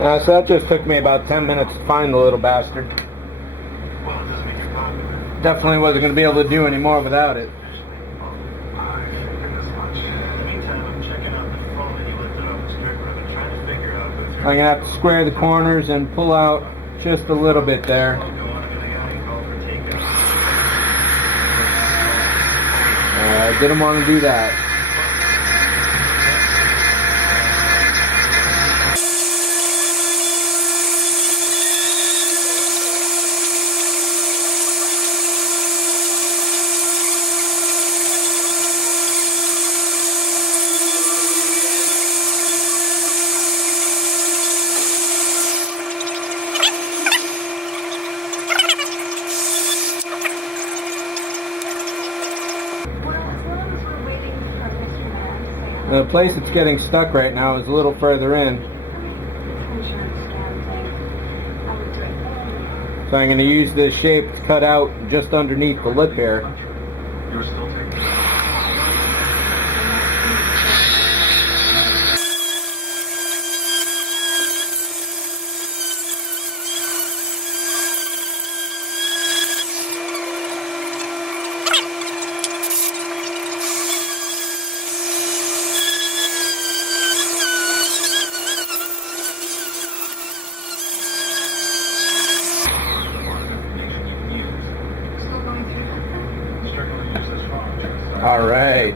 So that just took me about 10 minutes to find the little bastard. Definitely wasn't going to be able to do any more without it. I'm going to have to square the corners and pull out just a little bit there. I didn't want to do that. The place that's getting stuck right now is a little further in. So I'm going to use this shape to cut out just underneath the lip here. Alright.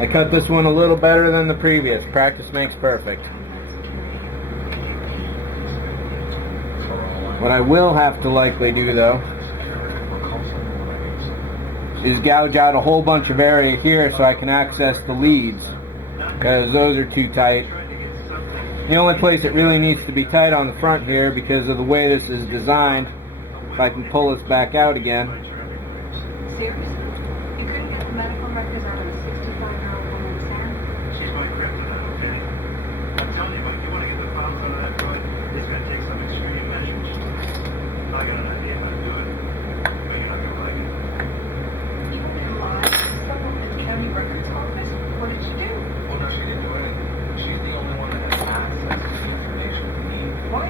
I cut this one a little better than the previous. Practice makes perfect. What I will have to likely do though is gouge out a whole bunch of area here so I can access the leads, because those are too tight. The only place it really needs to be tight on the front here, because of the way this is designed, if I can pull this back out again. Seriously? You couldn't get the medical records out of a 65-year-old woman's hand? She's my kryptonite, okay? I'm telling you, if you want to get the files out of that drug, it's going to take some extreme measures. I got an idea how to do it, but you're not going to like it. You want me to lie to someone at the county records office? What did you do? Well, no, she didn't do anything. She's the only one that has access to the information we need. Why?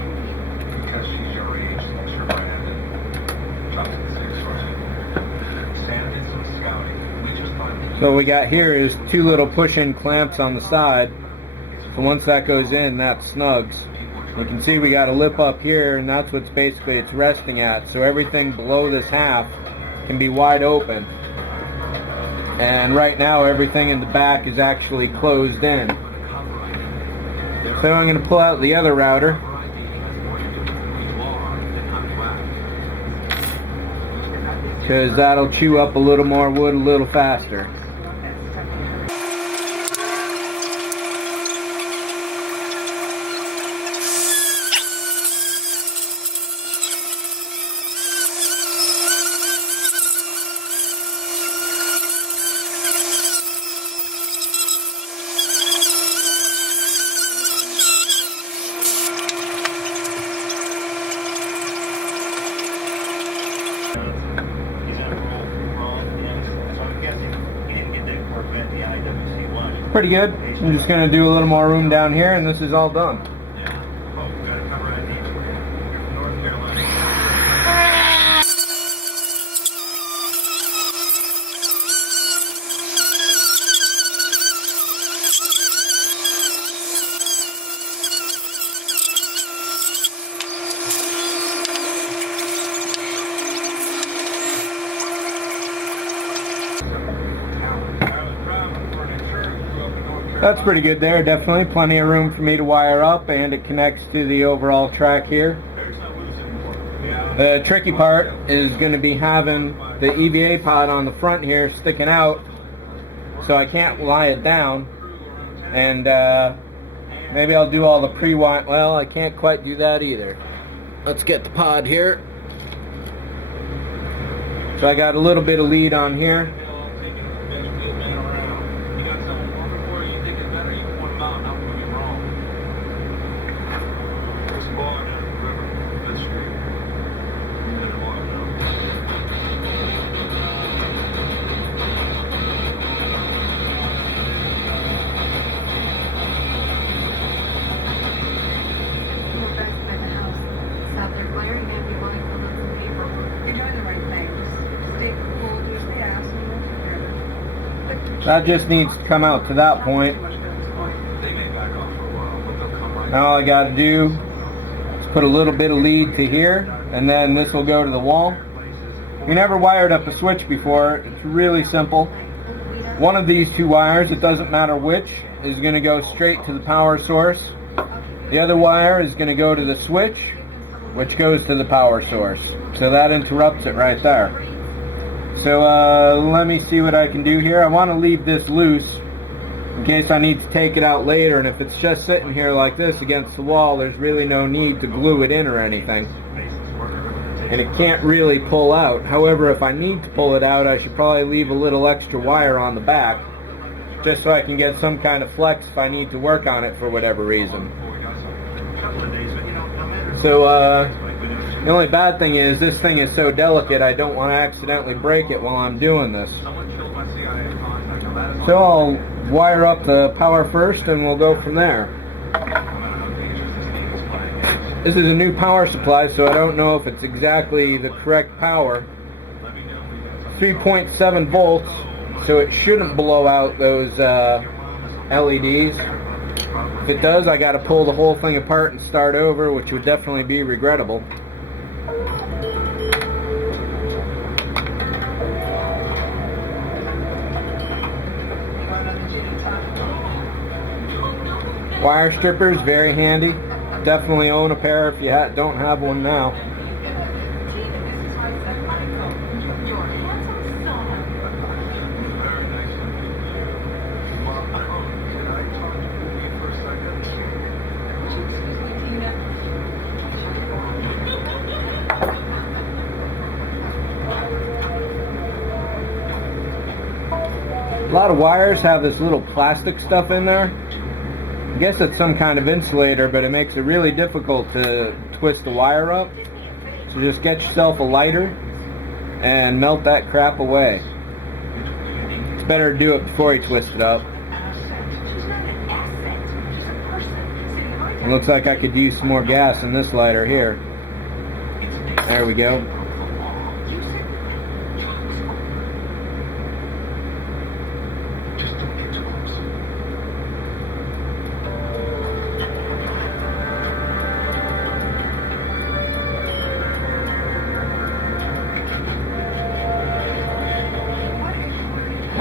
Because she's your age, so sure I have it. Drop it to 6 for it. So what we got here is two little push-in clamps on the side. So once that goes in, that snugs. You can see we got a lip up here, and that's what's basically it's resting at. So everything below this half can be wide open. And right now everything in the back is actually closed in. So I'm going to pull out the other router. Because that'll chew up a little more wood a little faster. Pretty good. I'm just going to do a little more room down here, and this is all done. That's pretty good there, definitely. Plenty of room for me to wire up, and it connects to the overall track here. The tricky part is going to be having the EVAPod on the front here sticking out, so I can't lie it down. And maybe I'll do all the pre-wind. Well, I can't quite do that either. Let's get the pod here. So I got a little bit of lead on here. That just needs to come out to that point. Now all I got to do is put a little bit of lead to here, and then this will go to the wall. If you never wired up a switch before, it's really simple. One of these two wires, it doesn't matter which, is going to go straight to the power source. The other wire is going to go to the switch, which goes to the power source. So that interrupts it right there. So let me see what I can do here. I want to leave this loose in case I need to take it out later, and if it's just sitting here like this against the wall, there's really no need to glue it in or anything. And it can't really pull out. However, if I need to pull it out, I should probably leave a little extra wire on the back, just so I can get some kind of flex if I need to work on it for whatever reason. So the only bad thing is this thing is so delicate, I don't want to accidentally break it while I'm doing this. So I'll wire up the power first and we'll go from there. This is a new power supply, so I don't know if it's exactly the correct power. 3.7 volts, so it shouldn't blow out those LEDs. If it does, I got to pull the whole thing apart and start over, which would definitely be regrettable. Wire strippers, very handy. Definitely own a pair if you don't have one now. A lot of wires have this little plastic stuff in there. I guess it's some kind of insulator, but it makes it really difficult to twist the wire up. So just get yourself a lighter and melt that crap away. It's better to do it before you twist it up. It looks like I could use some more gas in this lighter here. There we go.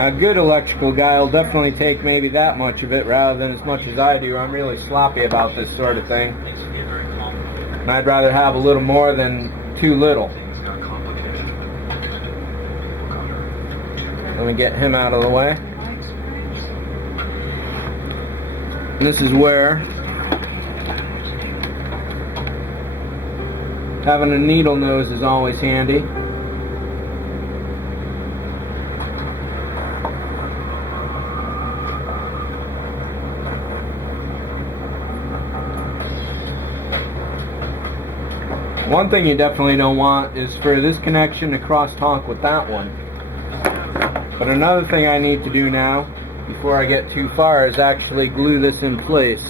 A good electrical guy will definitely take maybe that much of it rather than as much as I do. I'm really sloppy about this sort of thing. And I'd rather have a little more than too little. Let me get him out of the way. And this is where having a needle nose is always handy. One thing you definitely don't want is for this connection to cross talk with that one. But another thing I need to do now, before I get too far, is actually glue this in place.